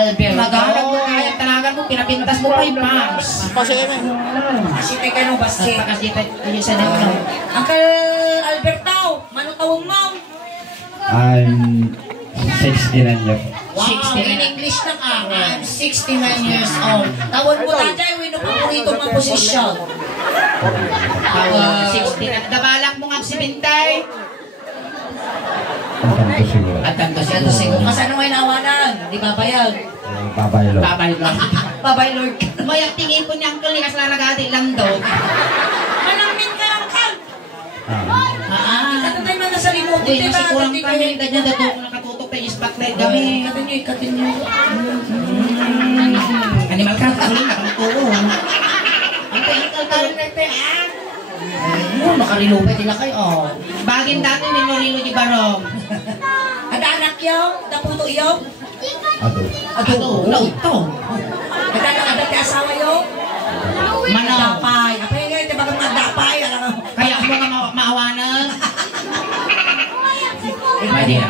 Albert. Magalang mo kaya talaga mo, pinapintas mo pa yung pants. Kasi tayo ka nung basti. Kasi tayo sa nang. Uncle Alberto, manutawang mo. I'm 69 years. Wow, 69. in English na ka. I'm 69 years old. Tawag mo tayo, wino paborito mong posisyon. 60 na. Dabalak mo nga si Bintay. Ang tanto siguro. At tanto Ito siguro. Kasi ano may nawanan? Di ba bayag? Babae lo. Babay lang. Babay Lord. Mayak tingin po niya ang kalikas na nagati lang daw. Manangmin ka lang, Kal. Ah. Ito tayo man nasa remote. Uy, nasikurang kami. Ganyan dato kung nakatutok tayo yung spotlight kami. Katinyo. Animal ka, kuling na kami turo. Ang tayo nete, ah. Makarilupay tila kayo. Oh. Bagin dati minorilo di barong. Ada anak yaw, ada puto yaw. Ado. Ato, ito. Ada ti asawa yaw. Mano. Dapay. Apa yung ganyan, bagang mga dapay. Kaya ako nga maawanan. Iba niya.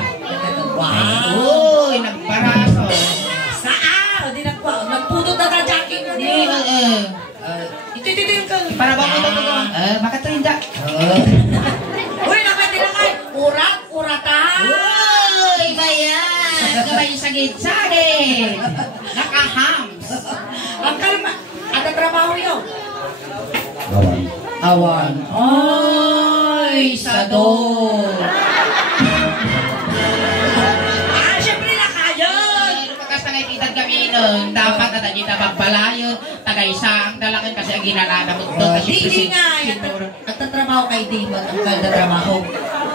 Wow. Uy, nagparaso. Saan? O di nagputot na na jacking mo Eh, niya. Ito yung kang... para bang ito ko? Bakit ito hindi? Uy, nakati na kayo. Urata. Uy, iba yan. Gabay yung sagit-sagit. Nakahams. Ang kalma. Ada trabaho yun. Awan. Awan. Ay, sador. Siyempre na kayo. Lumakas na ngayon kami nun. Dapat na tayo pagpalayo. Tagaysa ang dalangin kasi ang ginalada mo ito. Hindi nga. Nagtatrabaho kay Damon. Ang kaldatrabaho.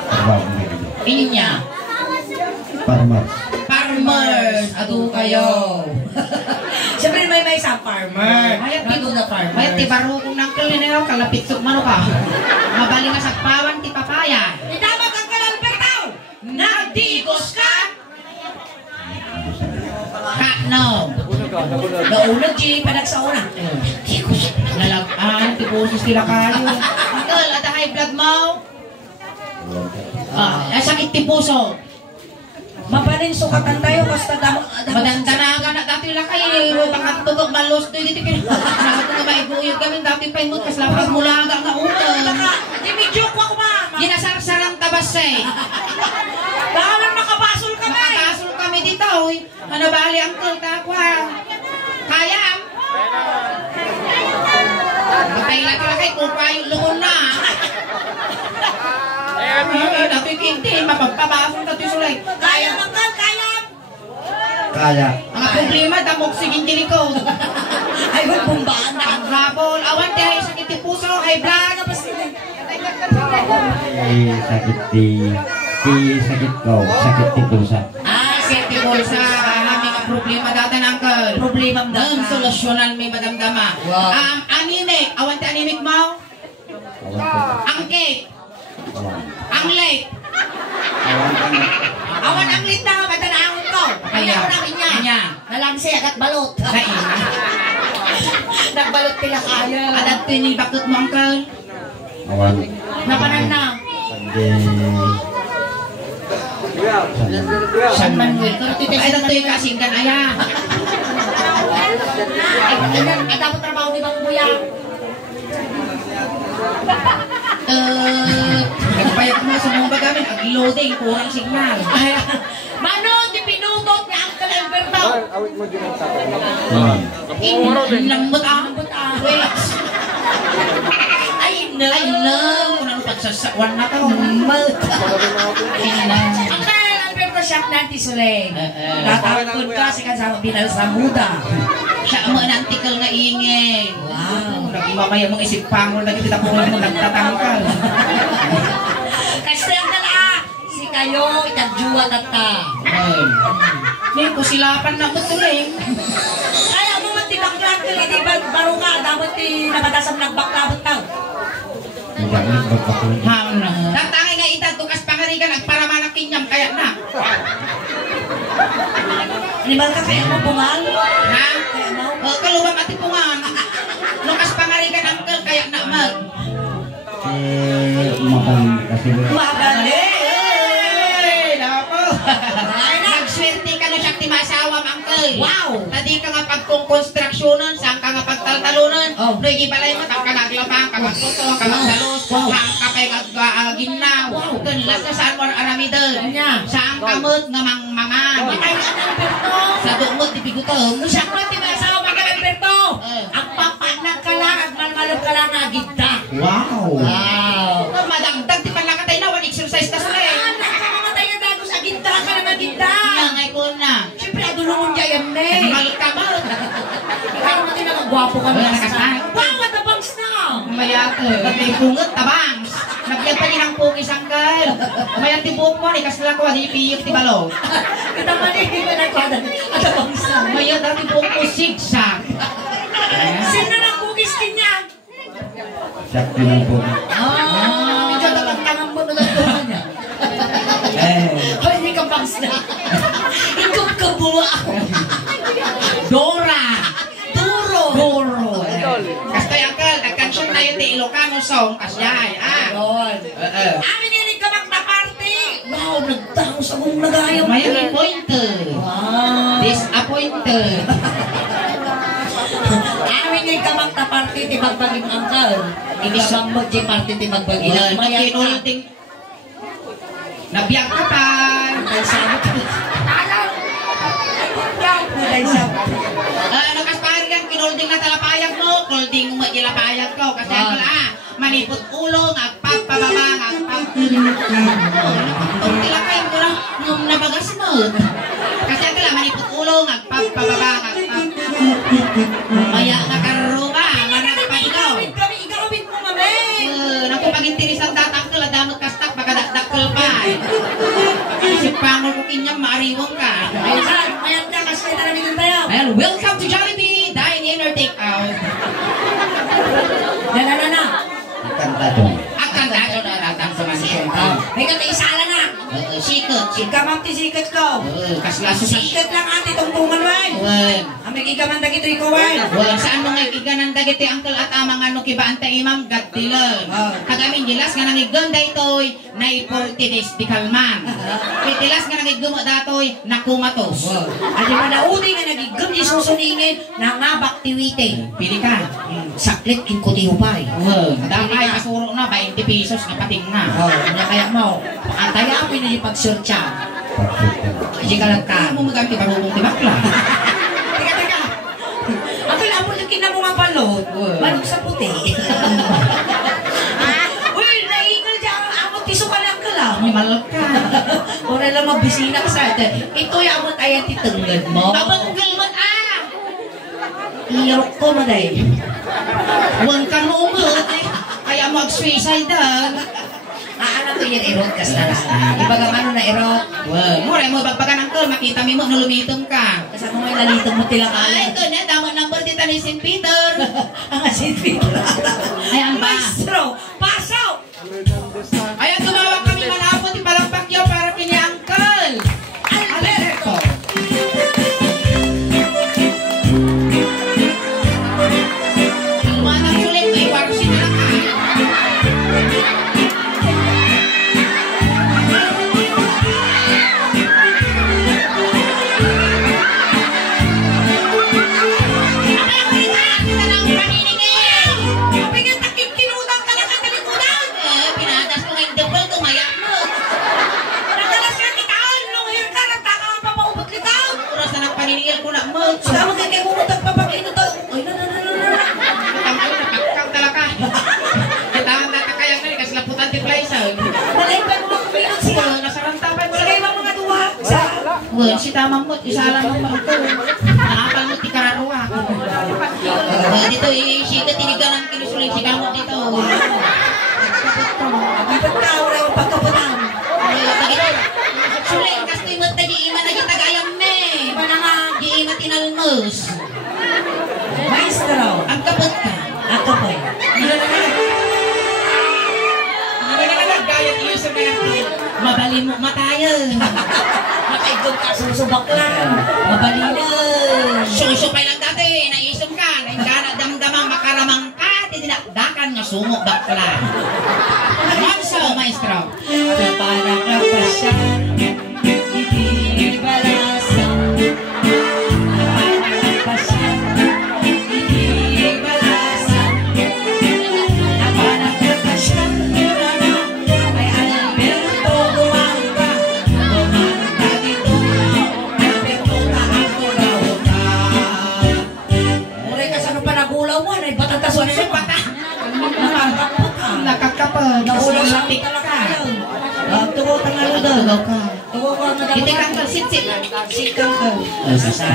Trabaho nila. Ini niya. Farmers. Farmers. Ado kayo. Siyempre may isang farmer. Mayat na farmer. Mayat ti baro kung nangkal nila kalapit suk mano ka. Mabali nga sa pawan ti papaya. Itama kang kalalbertaw. Nagdigos ka? No. Naunag di panagsauna. Digos. Nalagaan ti boses sila kayo. Uncle, at high blood mo? Sakit ti puso. Mabalin sukatan tayo basta Madandanaga na dati lang kayo. Pangatugog malos doy dito kaya. Nakatong nga maiguyog kami dati pa imot kas lapag mulaga nga utang. Di medyo ko ako ma. Ginasarsarang tabas eh. Bawal makabasol kami. Makabasol kami dito. Ano bali ang kulta ko ha? Kaya? Patay lang kay kupayo lukon na. Dati kinti, mapapabasol dati sulay. Kaya mangkal, kaya. Kaya. Ang problema, damok siging tilikod. Ay, wag bumbaan na. Ang habol, awan ti hay sakit ti puso, hay blood. Sakit ko. Sakit ti pusa. Sakit ti bulsa. May nga problema dati na uncle. Problema mo dati. Solusyonan may madamdama. Animic, awan ti animic mo? Ang cake. Ang late. Awan ang lit na nga, matanaon ko. Kaya ko namin niya. Nalansi, agat balot. Nagbalot pila kayo. Adat tinibakot mo uncle. Awan. Napanan na. San Manuel. Ay, dato yung kasing kan aya. Ay, dapat trabaho ni Bang Buya. Nagpayat mo sa mga bagamit. Ag-loading, kurang signal. Mano, di pinutot ni Uncle Alberto. Lambot ah. Wait. Ay, no. Ay, no. Kung ano pagsasawan na ka. Uncle Alberto, siyak natin suling. Tatapon ka si kasama binal sa muda. Siya mo nantikal nga ingin. Wow. Mamaya mong isip pangol na kita po mo nagtatangkal. Kasi ang nala, si kayo, itagjuwa na ta. Ngayon ko silapan na mo tuloy. Kaya mo matibaklan ka, hindi ba baro nga, dapat nabatasang nagbaklabot ka. Ham na. Tatangay nga itatukas pangarigan ang para malakinyam kaya na. Animal ka kaya mo bungal? Ha? Kaya mo? Kalubang ati pungan. Lukas pangarigan ang kaya na mag. Mabaling kasi. Mabali! Napo. Nagswerte ka no siya ti masawam uncle. Oy, Wow! tadi ka nga pagkong-konstruksyonan, saan ka nga pagtaltalunan, Oh. no, ibalay mo, tap ka naglabang, kagagtuto, kagagdalos, Wow. saan ka pa'y ginaw, Wow. kunlas na saan mo aramidon, Nya. saan ka mo't nga mangmangan, Ay, anong perto? sa doon tibigutom, Siya ko tinasawa mga perto. Ang papanag ka lang at malmalog ka lang agita. Wow. Wow! madagdag, di pala katay na, one exercise na sila eh. Nakakamatay na dagos agita ka lang agita. Ngay ko na, Siyempre, adulungon niya yan, me. animal ka ba? Ikaw naman din nagagwapo ka Wala na. ka sa- Wow, what the bangs na? Mayate, may bungot tabang. Nagyan pa din ang pukis angkal. Mayat ti buhok mo, ikas lang ko, di piyok ti balo. Kita mali, hindi ka nagkwada. What the bangs na? Mayat ang ti buhok mo, zigzag. Sino nang kugis kanya? Sakto lang po. Medyo tangan mo na lang tuhan niya. Hoy, hindi ka bangs na. Ikaw kabuwa ako. Dora. Duro. Doro. Kastoy angkal, nagkansyon tayo ti Ilocano song, kasyay. Ayun. Amin yan ka magta-party. Wow, nagtahos akong nagayang. Mayat pointed. Wow. Disappointed. Amin yan ka magta-party ti magbaging angkal. Hindi ka mag-party ti magbaging. Well, Mayat ka. kinulting. Nabiyag ka pa. Dahil sabot. Dahil sabot. Nakaspari kang kinulding na talapayag mo, kulding mo ilapayag ko. Kasi ako manipot ulo, agpagpababa, Unti lang kayo ko lang nung nabagas mo. Kasi ako lang, manipot ulo, agpagpababa, Maya nakaruma, managpag ikaw. Kami, igawin mo, mami. Nagpapag-interes ang datang ko, ladamot kastak, magdadakol pa. Isip pangol ko kinyang, maariwang ka. Ayun, mayat ka kasi talamin tayo. Well, welcome to Jollibee, dine-in or take-out. Na. Kanta doon. Akan dado na datang sa masisyon. May kata isala na. Sikot. Ikaw ti sikat ko. Kaslaso sa Sikat lang ati tungtungan, wan. Amig ikaman dagito ikaw, wan. Saan mo nga ikiganan dagiti angkel at amang ano kibaan ta imam gatilan. Kagamin jilas nga nangiganda ito'y naiportides di kalman. Kitilas nga nangigumo dato'y nakumatos. At yung manaudi nga nagigam di susuningin na nga baktiwite. Pili ka. Saklit kin ko di upay. Damay kasuro na 20 pesos na pating na. Ano kaya mo? Antaya ako yung pag-searcha. Hindi ka lang ka. Ano mo magamit parulong di bakla? Teka. Ang kailangan mo yung kinamo nga balot. Balot sa puti. Uy, naingal dyan. Amot tiso ka lang ka lang. May malok ka. Ora lang magbisina ka sa atin. Ito yung amot ayan titunggad mo. Babanggal mo Iyok ko mo day. Huwag ka mo umot eh. Kaya mag-suicide Ano to yung erot kas na lang. Ibagang ano na erot. Mure mo bagbagan ang kol, makita mo no lumitom ka. Kasi mo may lalitong mo tila Ay, kaya. ito na, damo number dito ni St. Peter. Ang asin Peter. Ayan ba? Maestro, pasok! Ayan, tumawag kami malapot, ipalagpakyo para kini Uncle Alberto. Manang sulit, may warusin na ka. Pinatas ko ngayon double, tumayak mo. Nagalas ka kitaan, nung hair ka, nagtaka ka pa maubot kitaan. Oras na nagpaninigil ko na mo. Saka magkakay mo mutag pa pag ino to. Ay, na. Tama ko, napakaw talaga. Kitang natakayang na, kasi laputan ti Plaisa. Nalay pa mo mga minut siya. Nasarantapan mo Sagay lang. mo mga duwa. Sa... Well, si tamang mo, isa lang mo mga ito. Nakapal mo, ti kararuwa. Dito, siya tinigalan kinusulit si kamot dito. Ibat ka, wala yung pagkapunan. Sulit, kasi mo ta di ima na gitagayam me. Iba na nga. Di ima tinalmos. Maestro. Ang kapot ka. Ako po. Mabali mo matayan. Makaigod ka, susubak lang. Mabalina. Susupay lang dati, naisip ka, naingana damdamang makaramang ka, tinakdakan nga sumok bakla. Manso, maestro. Para ka pa siya, hindi balasan. Tugaw ka. Tugaw ka na Hindi kang sit. Sikang ka. Sasa.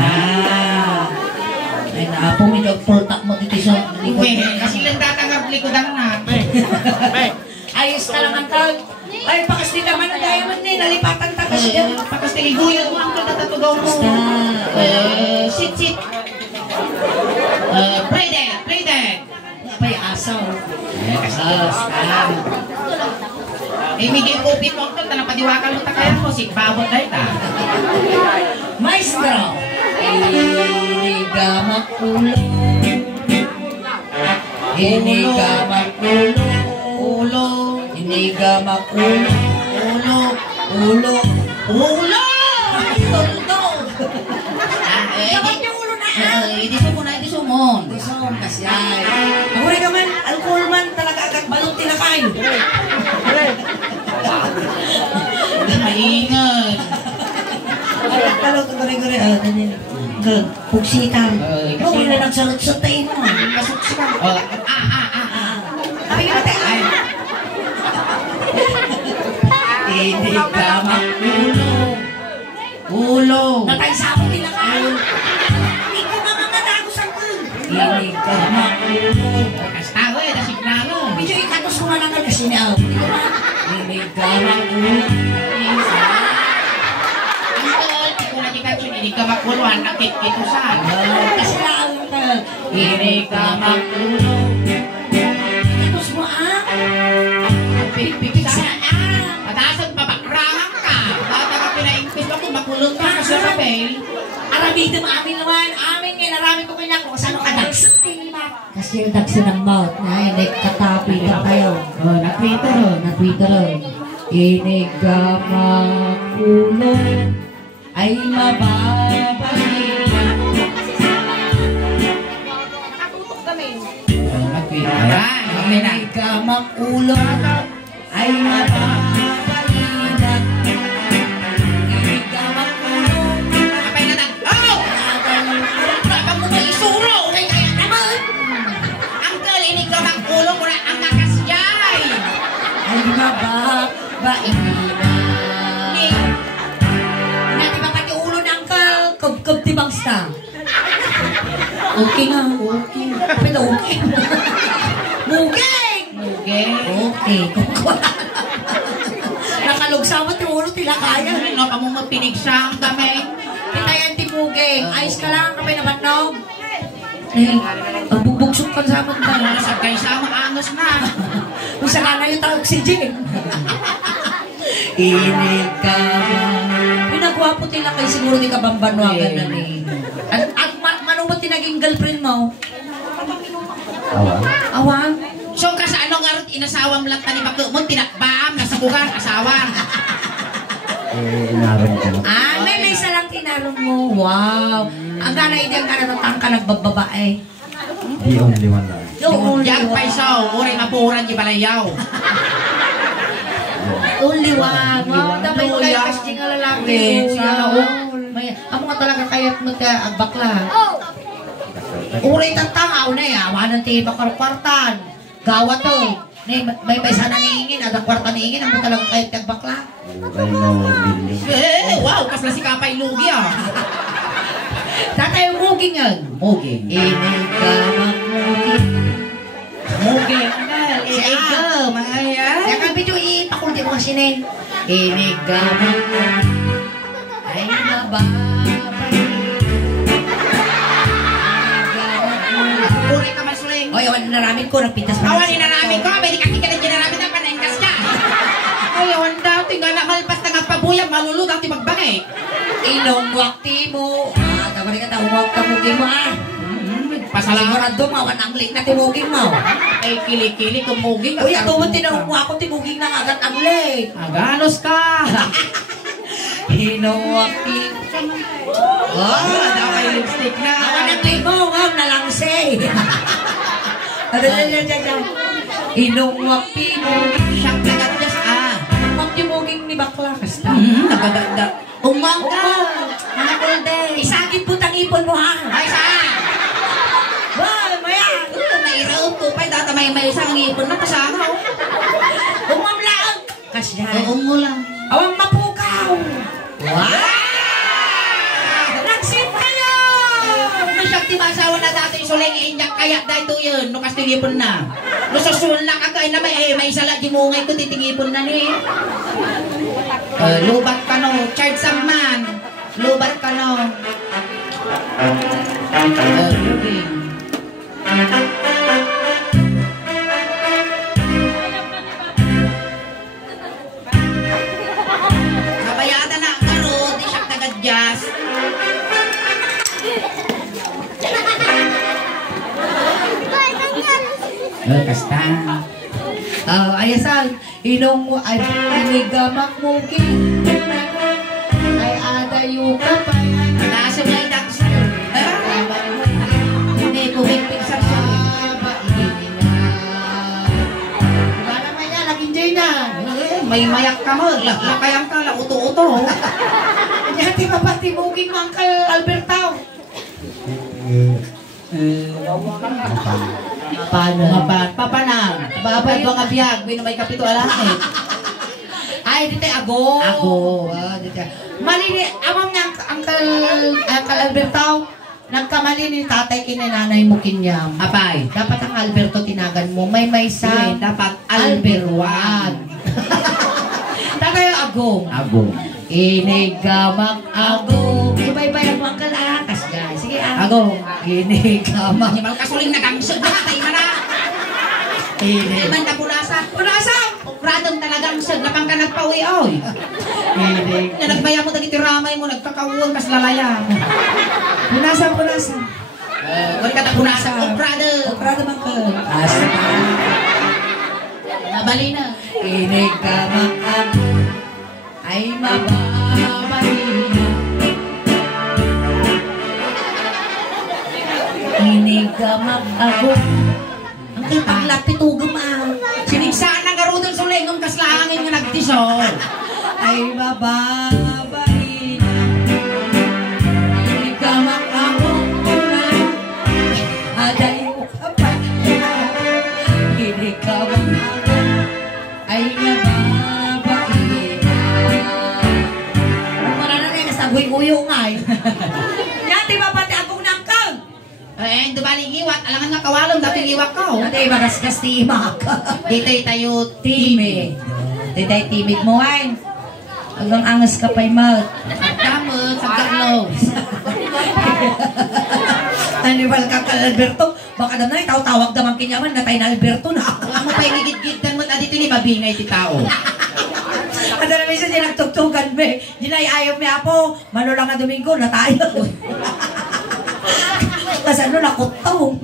Ay, naapo mo yung pultak mo dito sa Uwe, kasi lang tatangap likodan na. Ayos ka lang ang tag. Ay, pakas din naman ang diamond din. Nalipatan takas dyan. Pakas tingiguyod mo ang tatatugaw mo. Sit. Play dead. Pay asaw. May gipupit mo ang na padiwakan mo takayan mo. Sigbabot na ita. Maestro. Inigamak ulo. Inigamak ulo. Inigamak ulo. Ulo. Tuldog. Dapat yung ulo na. Hindi sumon. Isong kasyay. Ako rin ka man, alcohol man, talaga agad balong tinakain. Maingat. Kalau ko gari-gari, pugsitan. Huwag mo na nagsalot-sotayin mo. Kasuksikan. Sabi ka natin, ay. Inigamak ulo. Natay sa ako tinakain. Ikaw mga matagos ang ulo. Inigamak ulo. Kastago nasignalo. Medyo ikatos ko nga nangal kasi niya. Inigamak ulo. Ini ka makuluan nakit kitusan. Kasi lang ka. Ini ka makulong. Ikatos mo Pipipit sa patasan pabakrangan ka. Bata ka pinaingpit ako makulong ka kasi sa papel. Arabida mo amin naman. Amin ngayon. Arami ko kanya kung saan ka dagsak. Kasi yung dagsin ng mouth na inig katapi ka kayo. Nag-Twitter ron. Inigamakulong ay mababalik. Inigamakulong ay mababalik. Inigamakulong. Kapay na tag. Oh! Kapag mo may isuro. Kaya naman. Uncle, ini ka makulong muna ang nakasyay. Ay mababalik. Kub di bangsta. Okay nga. Okay. Pero okay. Mugeng! Okay. Nakalugsamot yung ulo tila kaya. Ano pa mo mapinig siyang kami? Pitayan ti Mugeng. Ayos ka lang kami naman no. Ang bubugsok ka sa amin ba? Nasagay sa mga angos na. Kung saka na yung oxygen. Pinagwapo tila kayo siguro ni kabambanwagan na ni. At manubot naging girlfriend mo? Awan? So ka sa anong arot inasawang lang tani bakto mo tinakbam nasabugan asawa. Inaron ko. May isa lang tinarong mo. Wow. Ang gana ideng ka na tangka nagbababae. The only one lang. Yang paisaw, uri mapuran di balayaw. Only one. Wow, tapay mo kayo kasi nga lalaki. Amo nga talaga kaya't mag-agbakla. Uray tantangaw na ya. Wanan ti bakarpartan. Gawa to. May sana niingin. Ada kwarta niingin. Amo talaga kaya't agbakla. Wow, kasla si Kapay Lugi ah. Tatay muging yan. Muging. Muging. Si Ego, mga yan. Kaya kan video ipakulti mo kasi nin. Inigamang ay Uri ka masuling. Oy, awan na namin ko. Nagpitas pa. Awan na namin ko. Pwede kami ka na dyan namin ang panaingkas ka. Ay, awan daw. Tinggal na malpas na nga pabuyang. Malulu daw ti magbangay. Ilong wakti mo. Tama rin ka tawag ka muging mo Pasalamat. Sigurado mawan ang link na timuging mo. Ay, kili-kili kumuging. Uy, tumot tinawag mo ako timuging na agad ang link. Aganos ka. Hinawakti. Oh, daw may lipstick na. Awan ang link mo. Wow, nalangse. Hinawakti mo. Siyang nagadyas Magtimuging ni bakla. Kasta. Nagadagda. Umang ka. Mga kulde. Isagin po tang ipon mo ha. Ay, saan? Wow, maya. Nairaw po pa. Data may isang ipon na kasama. Umamlaang. Kasya. Oo mo lang. Awang mapuka. Nagsit kayo! Masakti masawa na dati suleng inyak kaya dahito yun. No kastingipon na. No susul na kagay na may isala di mungay ko titingipon na ni. Lubat ka no. Charge some man. Lubat ka no. Kabayada na ang karo. Di siya tagadjas. Kasta. Ayasan, inong mo ay inigamak mo ay adayo ka pa. Nasa may daksa. Hindi ko bigpig sa siya. Diba naman yan, nag-enjoy na. May mayak ka mo. Lakayang ka, uto-uto. Hindi pa pati muging Uncle Albertao. Paano? Papanang. Babay ba kabiyag? Binamay kapito alakit. Ay, dito ago. Ago. Dito. Mali amam niya Uncle Albertao. Nagkamali ni tatay kinananay mo kinyam. Apay. Dapat ang Alberto tinagan mo. May sa dapat Alberuan. Tatay ago. Ago. Inigamak ago. Iba-iba yung Uncle Akas, guys. Sige, ago. Inigamak. Hindi kasuling nagangsod na tayo na. Man na punasa. Punasa! Ukradong talagang sod. Nakang ka nagpawi, oy. Na nagbaya mo dagiti ramay mo. Nagkakawon kas lalaya. Punasa. Kung ka na punasa. Ukrado. Ukrado man ka. Asa ka. Nabali na. Inigamak ago. Ay mababalina. Inigamak ago. Ang paglapit ugam Sinigsaan ng garudon sa legong kaslangin nga nagtisol. ay mababalina. Inigamak ago. Adayo ka pa. Inigamak ago. Ay mababalina. Wala na na yung nasagoy-uyo nga eh. Yan, di ba pati akong nangkang? Dubaling iwat. Alangan nga kawalong dating iwak ko. Ate, magasgas ti imak. Dito'y tayo Timid. Dito'y timid mo ay. Hanggang angas ka pa'y mag. Damot, sagkatlo. Anibal ka ka Alberto. Baka naman ay tawag naman kinyaman na tayo na Alberto na. Ang mo pa'y gigit-gitan mo na dito ni mabingay ti tao. At na minsan siya nagtugtugan me. Dinay ayaw me apo. Manulang na Domingo na tayo. Kasi ano nakutong.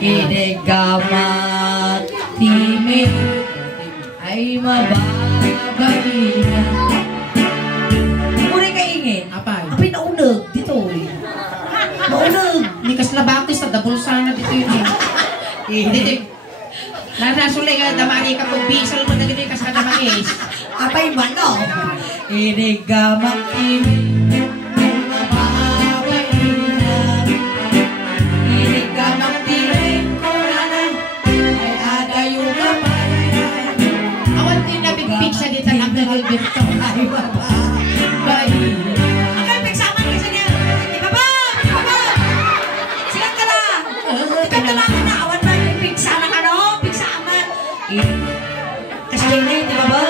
Inigamat timid ay mababalina. Muna kaingin. Apay. Apay naunag dito eh. Naunag. Ni kaslabatis sa dabulsa na dito yun eh. Dito. Narasulay ka damari ka kung bisal mo na gano'y kaskadamais. Apay man no. Inigamat timid. Alberto. Ay, baba. Bye. Akay, pagsaman ka sa niya. Ibaba! Ibaba! Silang ka lang. Ipagdamangan na. Awan man yung pigsaman. Ano? Pigsaman. Kasyan na yun, di ba ba?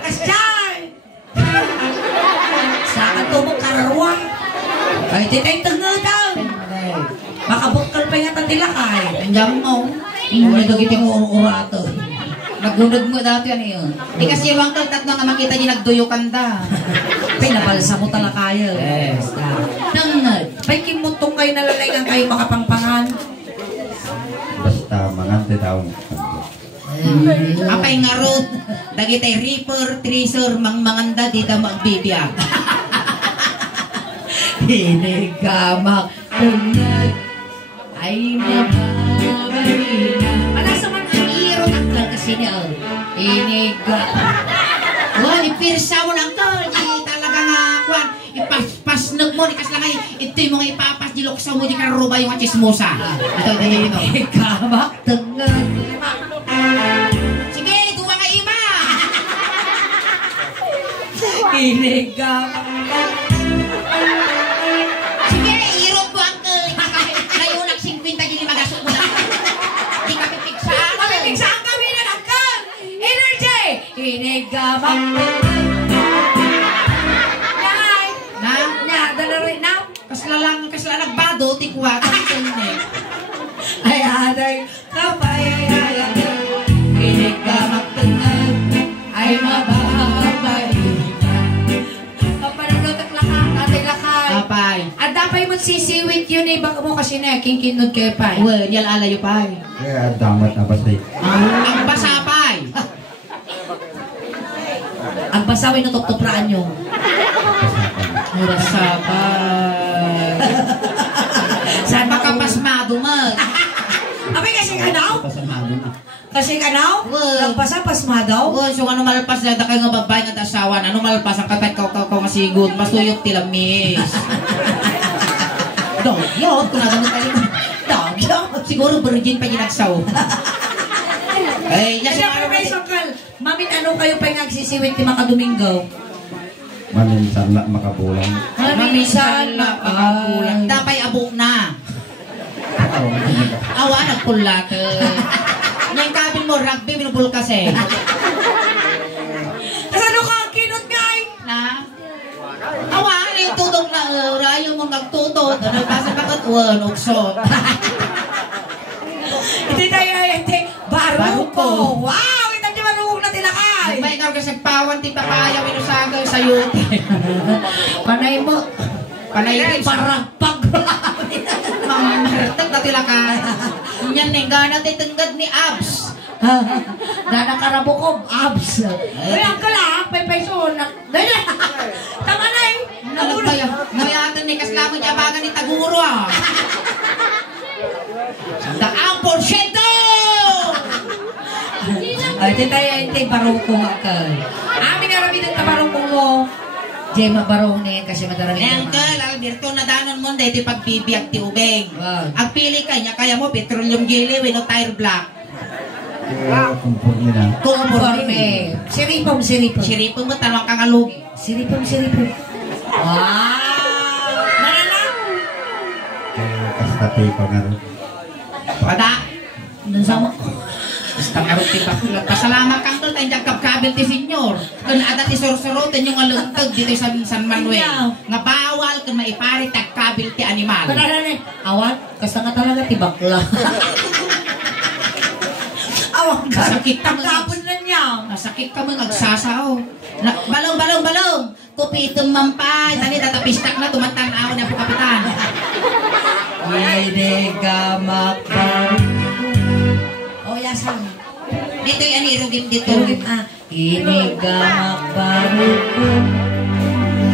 Kasyan! Sa katubong kararwa. Ay, titay tangadaw. Makabukal pa yata tilakay. Andiyan mo. Wala dagit yung urato. Nagunod mo dati ano yun. Di kasi yung angkal tatlo nga makita niya nagduyukan da. Pinabalsa mo talakaya. Yes. Nangad. May kimutong kayo nalalingan kayo makapangpangan. Basta mangante taong. Apay nga road. Dagitay reaper, treasure, mangmanganda dito magbibiyag. Hinigamak tungad ay mababalina. Malasa man ang iro taklang kasi niya. Hinigamak. Wah, ipirsa mo ng tol. Di talaga nga, kwan. Ipasnag mo, ikas lang ay, ito yung mga ipapas, diloksa mo, di ka ruba yung chismosa. Ito. Hinigamak tungad. Sige, duwa ka ima. Inigamak. Sige, irot ko uncle. Ngayon nag 50 gini magasok mo na. Di ka pipigsaan. Mapipigsaan kami na uncle. Energy. Inigamak. Kasla nagbado, tikwa, ay aday, kapay, ay inigamak tengah, ay mababay. Papanagod at lakas, atay lakay. Apay. At dapat mo sisiwit yun eh, baka mo kasi na, kinkinod kayo pa. Well, yal alayo pay. Kaya damat na basta. Ang basa pay. Ang basawin na tuktupraan nyo. Basa pay. Saan baka pasmado mag? Abay kasi ka daw? Pasamado na. Kasi ka daw? Nagpasa, pasma daw? Oo, so ano malpas na kayo nga babae nga asawan, ano malpas ang katay kaw nga sigod, masuyok tilamis. Dogyot, kung nagamit tayo. Dogyot, siguro virgin pa ginagsaw. Ay, yes, Siyempre, may sakal. Mamin, ano kayo pa yung nagsisiwit ni Maka Domingo? Maminsan na makabulang. Mamisan na pakakulang. Dapay abok na. Awa, nagpulat. Yung kabin mo, rugby, binubul kasi. Kasi ano ka, kinot nga eh? Na? Awa, ano yung tudok na rayo mo nagtudot. Ano, basta bakit uksot. Hindi tayo, hindi. Baruko. Wow, ito niyo marunong na tilakay. May ikaw kasi pawan, ti papaya, minusagaw sa yote. Panay mo. Panay rin. Parapag. Martag na tilakay. Yan na, gana titunggad ni Abs. Nanakarabukog, abs. Uy, ang kala, pay-payso. Tama na eh. Nawayatan ni Kaslamo niya baga ni Taguro ah. Daang porsyento! Ay, tayo, hindi, baruko nga ka. Amin na rami ng tabaruko mo. Jema barong na yan kasi madarami naman. Uncle, Alberto, nadanon mo dahil ti pagbibiyag ti ubeng. Wow. Ang pili ka niya, kaya mo petroleum gili, wino tire black. Kaya kumpor niya na. Conforme. Siripom, siripom. Siripon mo, talong kang alugi. Siripom, siripom. Wow! Manalang! Kaya kastate pa nga rin. Pada. Nung sama. Basta nga rin tiba. Pasalamat kang tol, tayong jagkab-kabil ti senyor. Kung adat ti sorosorotin yung alungtag dito sa San Manuel. Nga bawal kung maipari tagkabil ti animal. Kanalan eh. Awan, kasta nga talaga tibakla. Awan ka. Nasakit ka mo. Tagkapon na niya. Nasakit ka mo, nagsasao. Balong, balong, balong. Kupitong mampay. Tani, tatapistak na, tumatanaw na po kapitan. Inigamak oh, yasan. Dito yan, irugim dito. Inigamak baruko.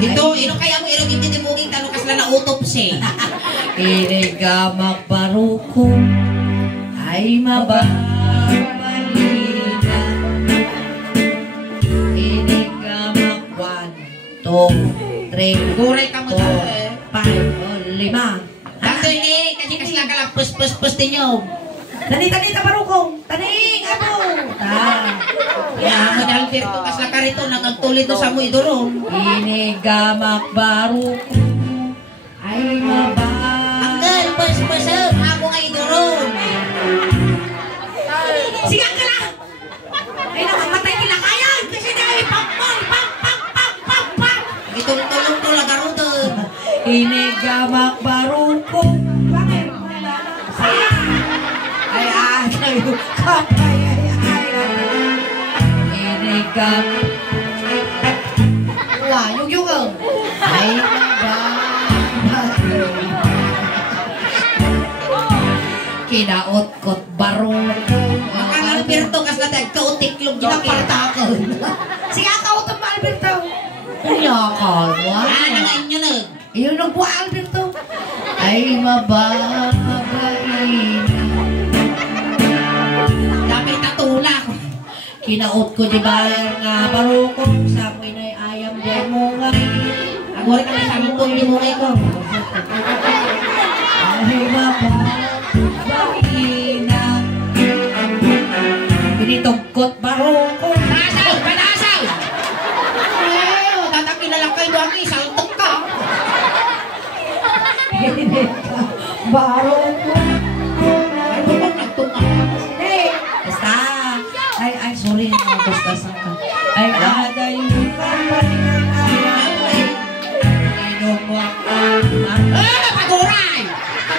Dito, ino kaya mo irugim dito muging tanong kasla na autopsy. Inigamak baruko ay mababalina. Inigamak 1, 2, 3, Guray ka mo tayo eh. 5, 5. Tanto ini, kasi kasla ka lang pus-pus-pus ninyo. Tani, tabarukong. Tani, ano? Kaya mo na Alberto, kasla ka rito, nagagtulit sa mo idoron. Inigamak baruko ay mababalina. Uncle, pus-pusam, ako nga idoron. Sigang ka lang! Ay, nakamatay nila kayan! Kasi dahil pang! Itulong-tulong to lagaruton. Inigamak baruko. Bakit? Ay, kayo. Kapay, Inigamak. Wah, yung. Ay, kinaot-kot baruko. Ang Alberto, kasla tayo, kautiklog yun ang partakon. Sige, kautot mo, Alberto. Kanyakal mo. Ano nga inyo na? Iyon ang buwa, Alberto. Ay, mababalina. Dapat tatulak. Kinaot ko di bayar nga baruko. Sa amoy na'y ayam di mo nga. Ako rin kami sa lutong di mo ko. Ay, mababalina. Pinitugkot baruko. Panasaw! Panasaw! Baro ko. Ay, bukod nagtungan. Hey, basta. Ay, sorry na. Basta sa ka. Ay, aday mo ka pa rin ang alay. Inuwak ang Paguray!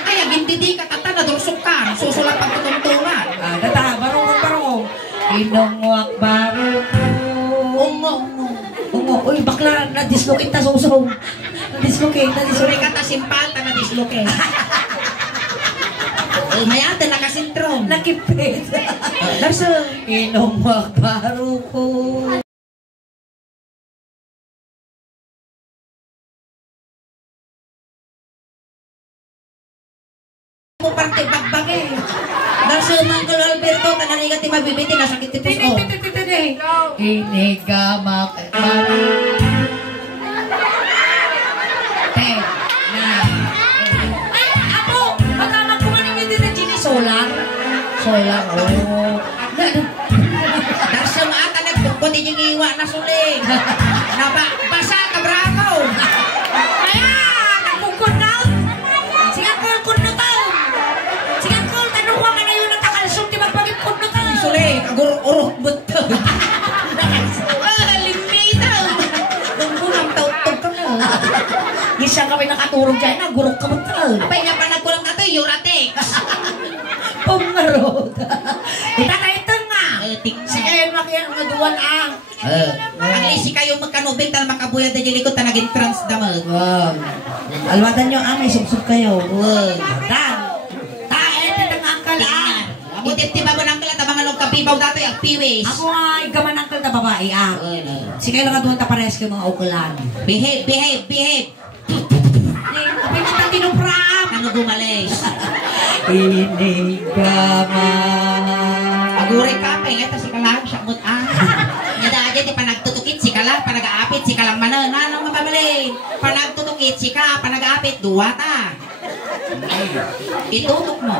Kaya gindidi ka tata na durusok ka. Susulat pagtutuntungan. Data, barong. Inuwak baro ko. Ungo. Uy, bakla, na-dislocate na suso. Na-dislocate. Sorry ka ta simpal, ta na dislocate. Mayate nakasintrom. Nakipit. Darso. Inuwak baro ko. Mo parte bagbage. Darso Uncle Alberto tanaliga ti mabibiti nasakit ti puso. Inigamak baro. Solar, oh. Darso nga ata nagtungkot yung iwa na suling. Basa ka bravo. Ayan! Nagkukun na! Sige, kun na tao! Sige, tanuwa ka na yun at akalsong di magpagipun na tao! Suling, agur-urok buto. Limita. Nunggunang tautog ka mo. Gisang kami nakaturog dyan, nagurok ka mo tao! Apay nga pa nagkulang ka to, Uratex. Pumarod! Itataitan nga! Sige, Makiyan mga duwan ang! ang isi kayo magkanubing tal makabuyad na jilikot na naging trans damag. Wow! Alwatan nyo, may subsub kayo. Wow! Tae, titang angkal ah! Butit ti bago ng kalat, mga nung kapibaw dati, ang piwis. Ako nga, igaman angkal na babae ah! Sige lang nga duwan tapares kayo mga ukulan. Behave. Kapag kita tinuprap! Ano gumalis? Inigaman. Aguray ka, pengen, tas ikalang siya mut ang. Yada aja di panagtutukit, si kalang, panag-aapit, si kalang manan. Nanong mababalin? Panagtutukit, si ka, panag-aapit, duwata. Itutok mo.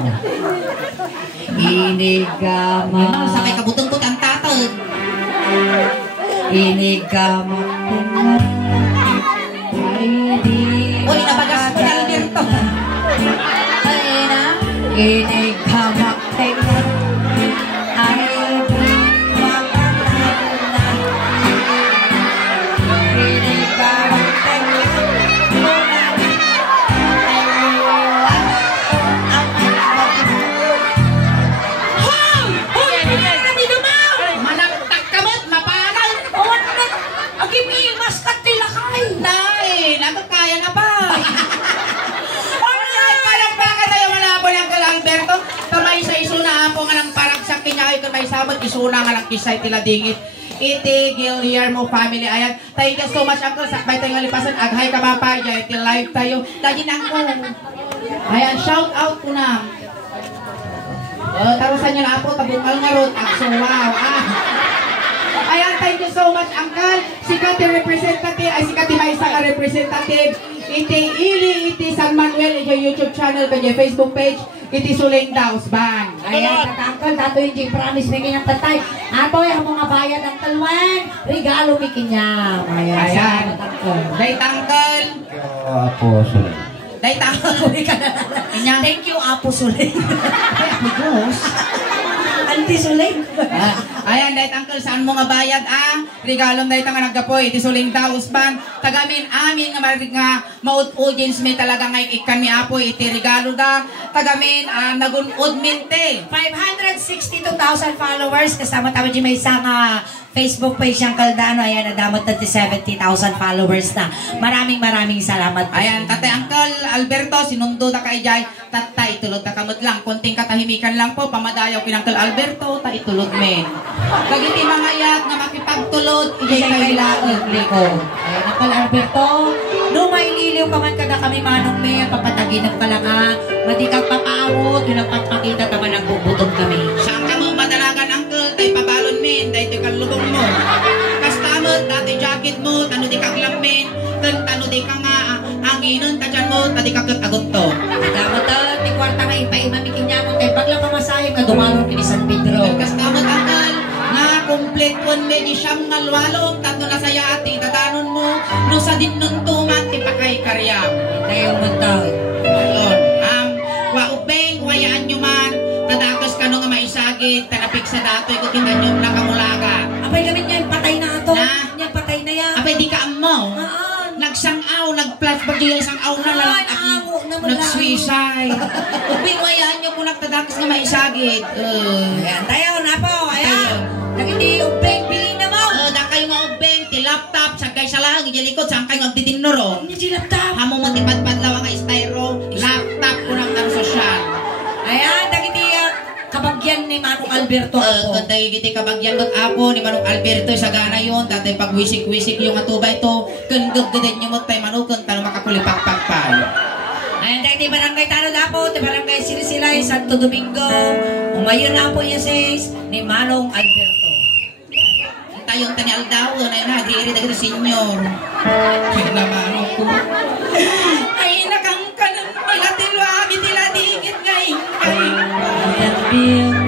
Inigaman. Sabay kabutungkot ang tatag. Inigaman. Uy, nabagas mo na Alberto. Inigaman. Managtak ka mo't mapanag. Nato kaya na pa. Alright, palagpakan tayo malabo ng Uncle Alberto. Kamay sa isuna po nga ng paragsak kinyahay kamay sabot isuna nga ng kisay tila dingit. Iti Guillermo family. Ayan, thank you so much Uncle. Sakbay tayo ngalipasan. Aghay ka mapay. Iti live tayo. Lagi na Uncle. Ayan, shout out ko na. Tarusan nyo na ako. Tabungal nga ron. So wow. Ayan, thank you so much, Uncle. Sikati representative, ay sikati maisa ka representative. Iti San Manuel, iti YouTube channel, iti Facebook page, iti Suling Daos Bang. Ayan, Uncle, dato yung Jing promise may kanyang tatay. Ato yung mga bayad ng talwan, regalo may kanyang. Ayan. Dahit Uncle. Apo, sorry. Dahit Uncle. Thank you, Apo Sulay. Diyos. Auntie Sulay. Ayan, dahit Uncle, saan mo nga bayad, regalom dahit nga naggapoy, iti Suling Daos Bang. Tagamin amin nga marig nga maud-audience may talaga nga ikan ni Apo, iti regalo da. Tagamin, nagunod minte. 562,000 followers. Kasama tayo di may isang Facebook page siyang Caldano. Ayan, nadamot na 70,000 followers na. Maraming salamat. Ayan, tatay Uncle Alberto, sinundo na kay Jai. Tatay, tulod na kamot lang. Konting katahimikan lang po. Pamadayaw kin Uncle Alberto, ta itulod men. Kagiti mga yat nga makipagtulod, ijay kay laod liko. Ayan, Uncle Alberto, no maililiw ka man kada kami manong may papataginap ka lang madi kang papaawot, yun ang pagpakita naman ang bubutong kami. Saan ka mo madalagan Uncle, tay pabalon men, tay tikal lubong mo. Kastamot, dati jacket mo, tano di kag lamen, tano di ka nga anginon, tadyan mo, tadi kag agot to. Dapat ti kwarta nga ipaimamikin niya mo, kay baglang mamasahim ka dumanong kini San Pedro. Kastamot Uncle, nga complete one medi siyam nga lwalog, tato na saya ati, tatanon mo, no sa din nun tuman, tipakay karyam. Tayo mo tao. Ayun. isay. Bimayaan nyo kung nagtadakas nga maisagit. Ayan, tayo na po. Ayan. Nagindi ubeng, bilhin na mo. Da kayo nga ubeng, ti laptop, sagkay sa lang, ijalikod, saan kayo magtitinuro. Hindi si laptop. Hamo mo ti padpadlaw nga styro, laptop ko lang ang sosyal. Ayan, nagindi kabagyan ni Manong Alberto ako. Kantay giti kabagyan mat apo ni Manong Alberto sa gana yon, tatay pag wisik-wisik yung atubay to, kundugdaden nyo mo tay manukon, talo makakulipak-pakpay. Ayan, dahil di barangay Tanod Apo, di barangay Silisilay, Santo Domingo. Umayon na po yung sis ni Manong Alberto. Tayong tanyal daw, na yun na, di-iri na senyor. Kaya naman ako. Ay, nakang kanan, ilatilwa, mitiladigit ngayon. Ayan, Bill.